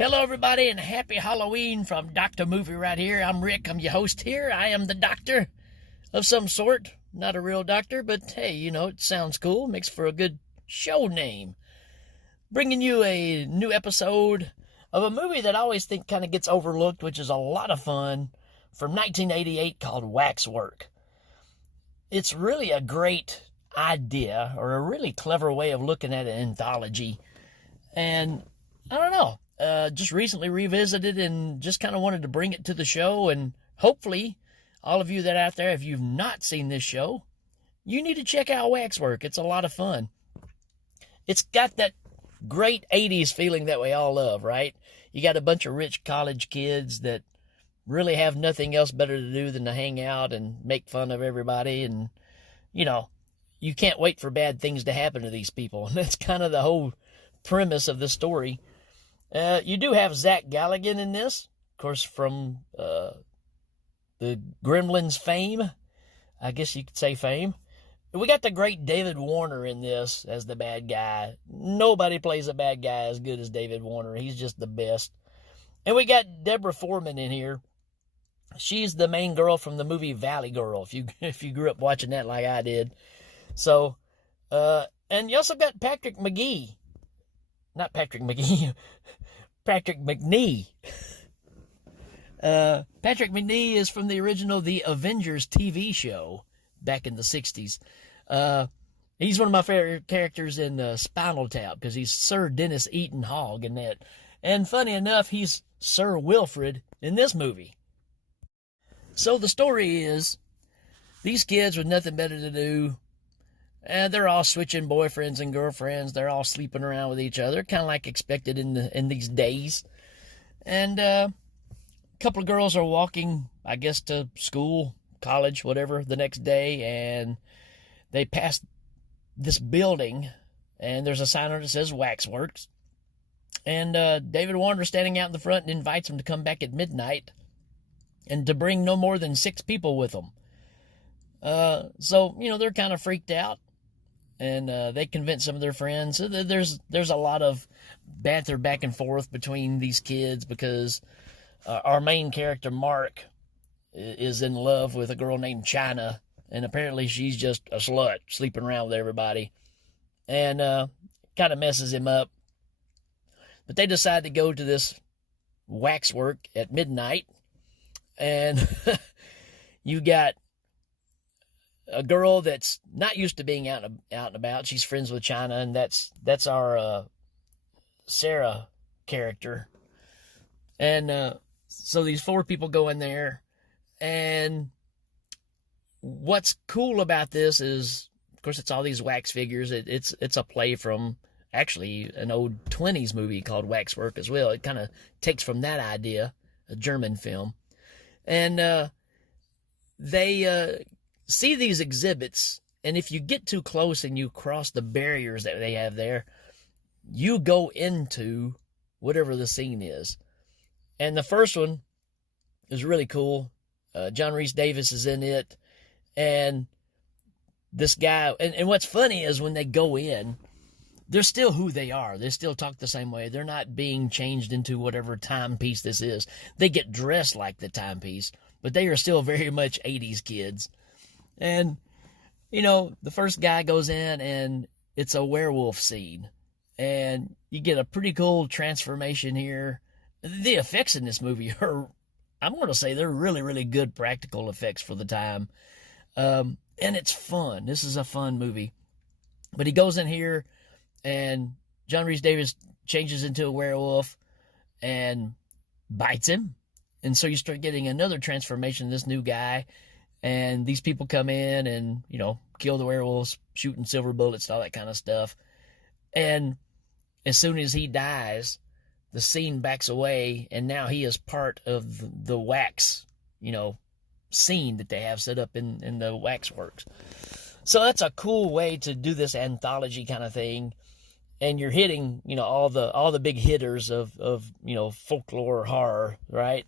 Hello, everybody, and happy Halloween from Dr. Movie right here. I'm Rick. I'm your host here. I am the doctor of some sort. Not a real doctor, but hey, it sounds cool. Makes for a good show name. Bringing you a new episode of a movie that I always think kind of gets overlooked, which is a lot of fun, from 1988 called Waxwork. It's really a great idea, or a really clever way of looking at an anthology. And I don't know. Just recently revisited and just kind of wanted to bring it to the show. And hopefully, all of you that are out there, if you've not seen this show, you need to check out Waxwork. It's a lot of fun. It's got that great 80s feeling that we all love, right? You got a bunch of rich college kids that really have nothing else better to do than to hang out and make fun of everybody. And, you can't wait for bad things to happen to these people. And that's kind of the whole premise of the story. You do have Zach Galligan in this, of course, from the Gremlins fame. I guess you could say fame. We got the great David Warner in this as the bad guy. Nobody plays a bad guy as good as David Warner. He's just the best. And we got Deborah Foreman in here. She's the main girl from the movie Valley Girl, if you grew up watching that like I did. So, and you also got Patrick McGee. Not Patrick McGee. Patrick McNee. Patrick McNee is from the original The Avengers TV show back in the 60s. He's one of my favorite characters in Spinal Tap because he's Sir Dennis Eaton Hogg in that. And funny enough, he's Sir Wilfred in this movie. So the story is, these kids with nothing better to do, and they're all switching boyfriends and girlfriends. They're all sleeping around with each other, kind of like expected in these days. And a couple of girls are walking, I guess, to school, college, whatever, the next day, and they pass this building, and there's a sign on it that says Waxworks. And David Warner standing out in the front and invites them to come back at midnight and to bring no more than 6 people with them. So, they're kind of freaked out. And they convince some of their friends. So there's a lot of banter back and forth between these kids because our main character, Mark, is in love with a girl named China. And apparently she's just a slut, sleeping around with everybody. And kind of messes him up. But they decide to go to this Waxwork at midnight. And you got a girl that's not used to being out and about. She's friends with China, and that's our Sarah character. And so these 4 people go in there, and what's cool about this is, of course, it's all these wax figures. It's a play from actually an old 20s movie called Waxwork as well. It kind of takes from that idea, a German film. And they see these exhibits, and if you get too close and you cross the barriers that they have there, you go into whatever the scene is. And the first one is really cool. John Rhys Davies is in it, and this guy, and what's funny is when they go in, they're still who they are. They still talk the same way. They're not being changed into whatever timepiece this is. They get dressed like the timepiece, but they are still very much 80s kids. And, the first guy goes in, and it's a werewolf scene. And you get a pretty cool transformation here. The effects in this movie are, I'm going to say, they're really, really good practical effects for the time. And it's fun. This is a fun movie. But he goes in here, and John Rhys Davies changes into a werewolf and bites him. And so you start getting another transformation of this new guy. And these people come in and, kill the werewolves, shooting silver bullets, all that kind of stuff. And as soon as he dies, the scene backs away, and now he is part of the wax, scene that they have set up in the Waxworks. So that's a cool way to do this anthology kind of thing. And you're hitting, all the big hitters of folklore horror, right?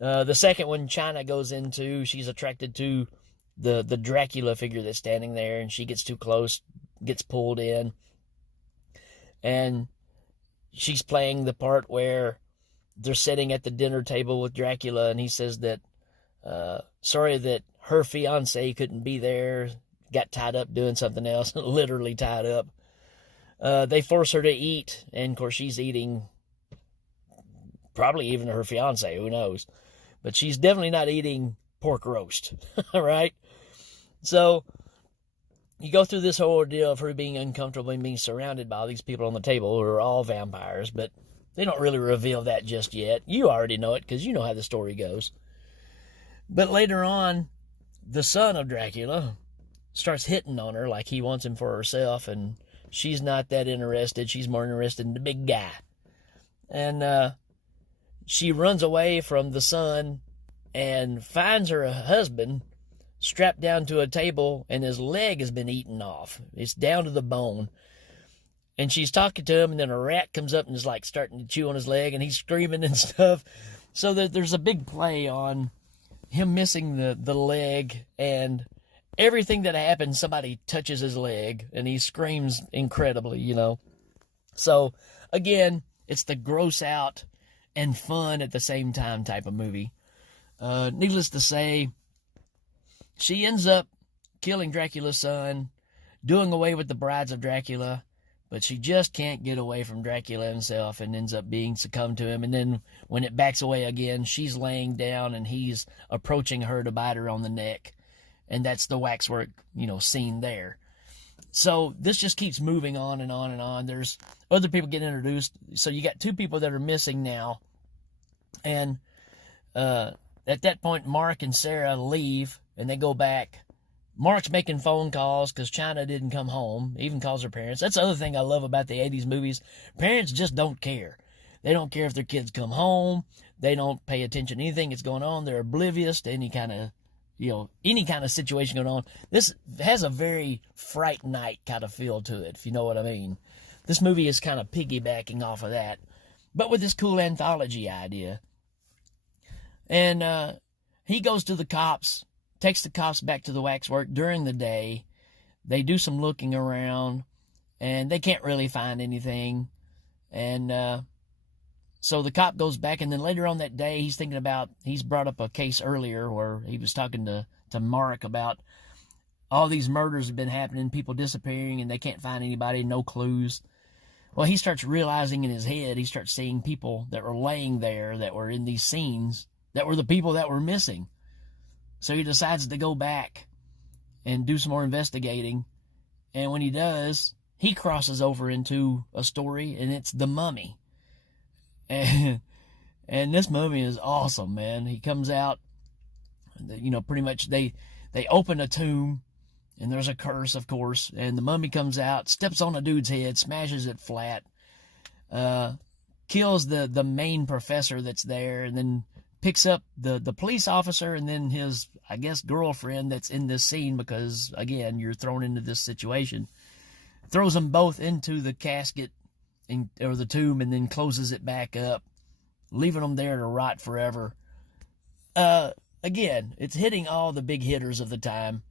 The second one China goes into, she's attracted to the Dracula figure that's standing there, and she gets too close, gets pulled in. And she's playing the part where they're sitting at the dinner table with Dracula, and he says that sorry that her fiance couldn't be there, got tied up doing something else, literally tied up. They force her to eat, and of course she's eating probably even her fiance, who knows. But she's definitely not eating pork roast, all right? So you go through this whole ordeal of her being uncomfortable and being surrounded by all these people on the table who are all vampires, but they don't really reveal that just yet. You already know it because you know how the story goes. But later on, the son of Dracula starts hitting on her like he wants him for herself, and she's not that interested. She's more interested in the big guy. And she runs away from the son and finds her husband strapped down to a table, and his leg has been eaten off. It's down to the bone. And she's talking to him, and then a rat comes up and is like starting to chew on his leg, and he's screaming and stuff. So there's a big play on him missing the leg, and everything that happens, somebody touches his leg, and he screams incredibly, you know. So, again, it's the gross out and fun at the same time type of movie. Needless to say, she ends up killing Dracula's son, doing away with the brides of Dracula, but she just can't get away from Dracula himself and ends up being succumbed to him. And then when it backs away again, she's laying down and he's approaching her to bite her on the neck. And that's the Waxwork, scene there. So this just keeps moving on and on and on. There's other people getting introduced. So you got two people that are missing now. And at that point, Mark and Sarah leave and they go back. Mark's making phone calls because China didn't come home. Even calls her parents. That's the other thing I love about the 80s movies. Parents just don't care. They don't care if their kids come home. They don't pay attention to anything that's going on. They're oblivious to any kind of situation going on. This has a very Fright Night kind of feel to it, if you know what I mean. This movie is kind of piggybacking off of that, but with this cool anthology idea. And he goes to the cops, takes the cops back to the Waxwork during the day. They do some looking around, and they can't really find anything. And so the cop goes back, and then later on that day, he's brought up a case earlier where he was talking to Mark about all these murders have been happening, people disappearing, and they can't find anybody, no clues. Well, he starts realizing in his head, he starts seeing people that were laying there that were in these scenes that were the people that were missing. So he decides to go back and do some more investigating. And when he does, he crosses over into a story, and it's The Mummy. And this mummy is awesome, man. He comes out, pretty much they open a tomb, and there's a curse, of course, and the mummy comes out, steps on a dude's head, smashes it flat, kills the main professor that's there, and then picks up the police officer and then his, I guess, girlfriend that's in this scene because, again, you're thrown into this situation. Throws them both into the casket or the tomb and then closes it back up, leaving them there to rot forever. Again, it's hitting all the big hitters of the time.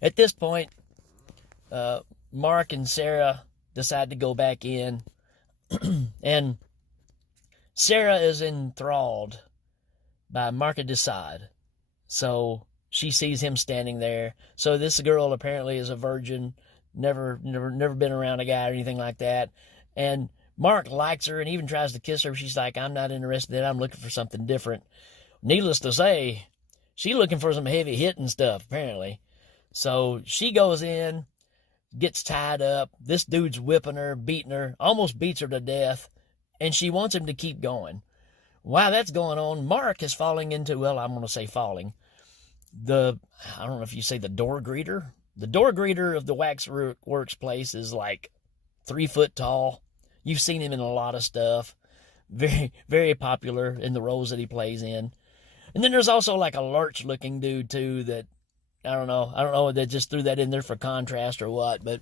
At this point, Mark and Sarah decide to go back in, and Sarah is enthralled by Mark de Sade. So she sees him standing there. So this girl apparently is a virgin, never been around a guy or anything like that. And Mark likes her and even tries to kiss her. She's like, I'm not interested in it. I'm looking for something different. Needless to say, she's looking for some heavy hitting stuff, apparently. So she goes in, gets tied up. This dude's whipping her, beating her, almost beats her to death. And she wants him to keep going. While that's going on, Mark is falling into, well, I'm going to say falling. I don't know if you say the door greeter. The door greeter of the Waxworks place is like 3 foot tall. You've seen him in a lot of stuff. Very, very popular in the roles that he plays in. And then there's also like a lurch-looking dude, too, that, I don't know, they just threw that in there for contrast or what. But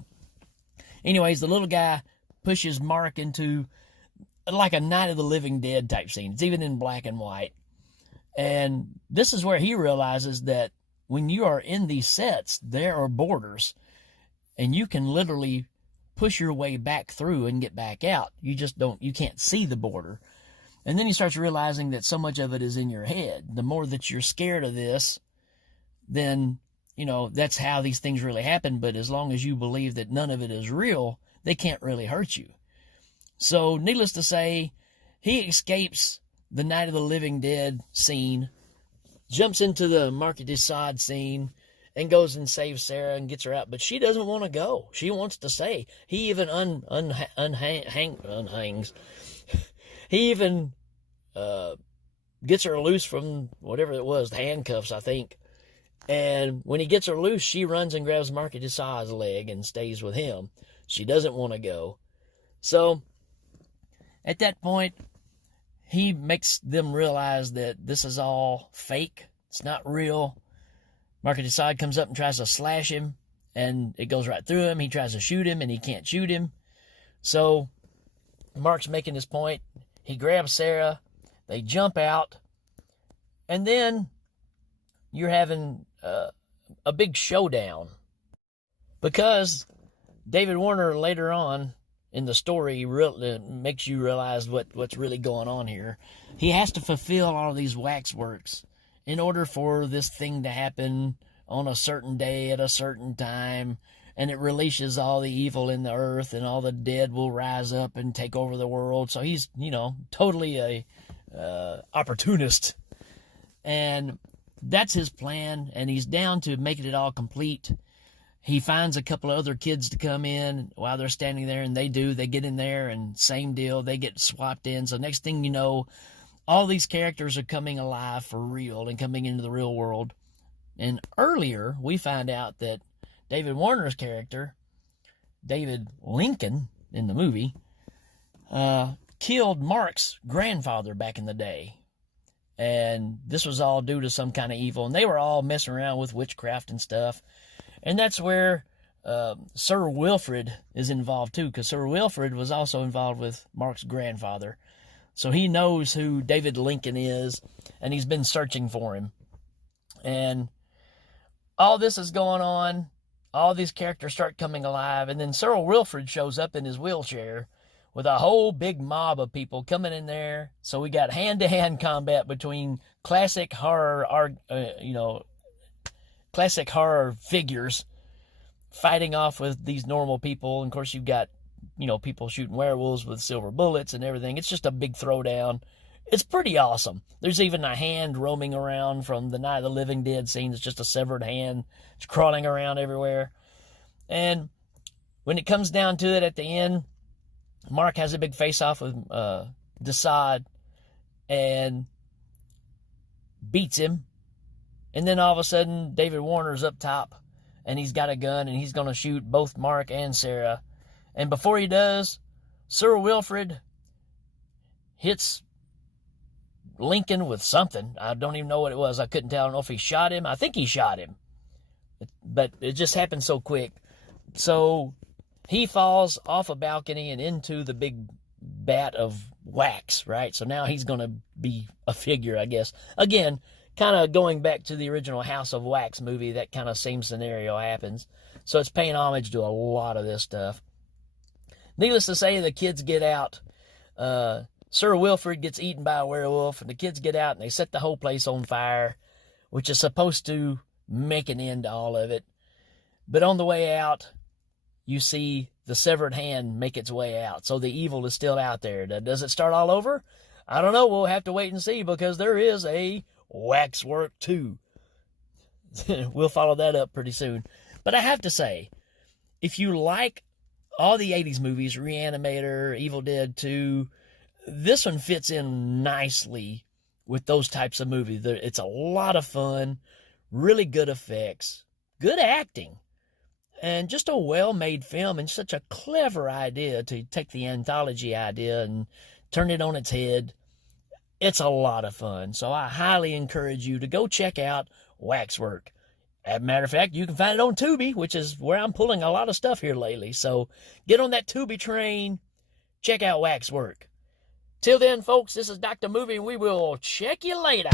anyways, the little guy pushes Mark into like a Night of the Living Dead type scene. It's even in black and white. And this is where he realizes that when you are in these sets, there are borders. And you can literally push your way back through and get back out. You can't see the border. And then he starts realizing that so much of it is in your head. The more that you're scared of this, then, that's how these things really happen. But as long as you believe that none of it is real, they can't really hurt you. So, needless to say, he escapes the Night of the Living Dead scene, jumps into the Market de Sade scene, and goes and saves Sarah and gets her out. But she doesn't want to go. She wants to stay. He even unhangs. He even gets her loose from whatever it was, the handcuffs, I think. And when he gets her loose, she runs and grabs Market de Sade's leg and stays with him. She doesn't want to go. So, at that point, he makes them realize that this is all fake. It's not real. Market de Sade comes up and tries to slash him, and it goes right through him. He tries to shoot him, and he can't shoot him. So, Mark's making his point. He grabs Sarah. They jump out. And then you're having a big showdown. Because David Warner later on in the story makes you realize what's really going on here. He has to fulfill all of these waxworks in order for this thing to happen on a certain day at a certain time, and it releases all the evil in the earth, and all the dead will rise up and take over the world. So he's, totally a opportunist, and that's his plan, and he's down to making it all complete. He finds a couple of other kids to come in while they're standing there, and they get in there, and same deal, they get swapped in. So next thing you know, all these characters are coming alive for real and coming into the real world. And earlier, we find out that David Warner's character, David Lincoln in the movie, killed Mark's grandfather back in the day. And this was all due to some kind of evil. And they were all messing around with witchcraft and stuff. And that's where Sir Wilfrid is involved too, because Sir Wilfrid was also involved with Mark's grandfather. So he knows who David Lincoln is, and he's been searching for him. And all this is going on. All these characters start coming alive, and then Sir Wilfrid shows up in his wheelchair with a whole big mob of people coming in there. So we got hand-to-hand combat between classic horror figures fighting off with these normal people. And of course, you've got, people shooting werewolves with silver bullets and everything. It's just a big throwdown. It's pretty awesome. There's even a hand roaming around from the Night of the Living Dead scene. It's just a severed hand. It's crawling around everywhere. And when it comes down to it at the end, Mark has a big face-off with de Sade and beats him. And then all of a sudden, David Warner's up top, and he's got a gun, and he's going to shoot both Mark and Sarah. And before he does, Sir Wilfrid hits Lincoln with something. I don't even know what it was. I couldn't tell. I don't know if he shot him. I think he shot him. But it just happened so quick. So he falls off a balcony and into the big vat of wax, right? So now he's going to be a figure, I guess. Again, kind of going back to the original House of Wax movie, that kind of same scenario happens. So it's paying homage to a lot of this stuff. Needless to say, the kids get out. Sir Wilfrid gets eaten by a werewolf, and the kids get out, and they set the whole place on fire, which is supposed to make an end to all of it. But on the way out, you see the severed hand make its way out. So the evil is still out there. Does it start all over? I don't know. We'll have to wait and see, because there is a Waxwork 2. We'll follow that up pretty soon. But I have to say, if you like all the 80s movies, Reanimator, Evil Dead 2, this one fits in nicely with those types of movies. It's a lot of fun, really good effects, good acting, and just a well-made film, and such a clever idea to take the anthology idea and turn it on its head. It's a lot of fun, so I highly encourage you to go check out Waxwork. As a matter of fact, you can find it on Tubi, which is where I'm pulling a lot of stuff here lately. So get on that Tubi train, check out Waxwork. Till then, folks, this is Dr. Movie, and we will check you later.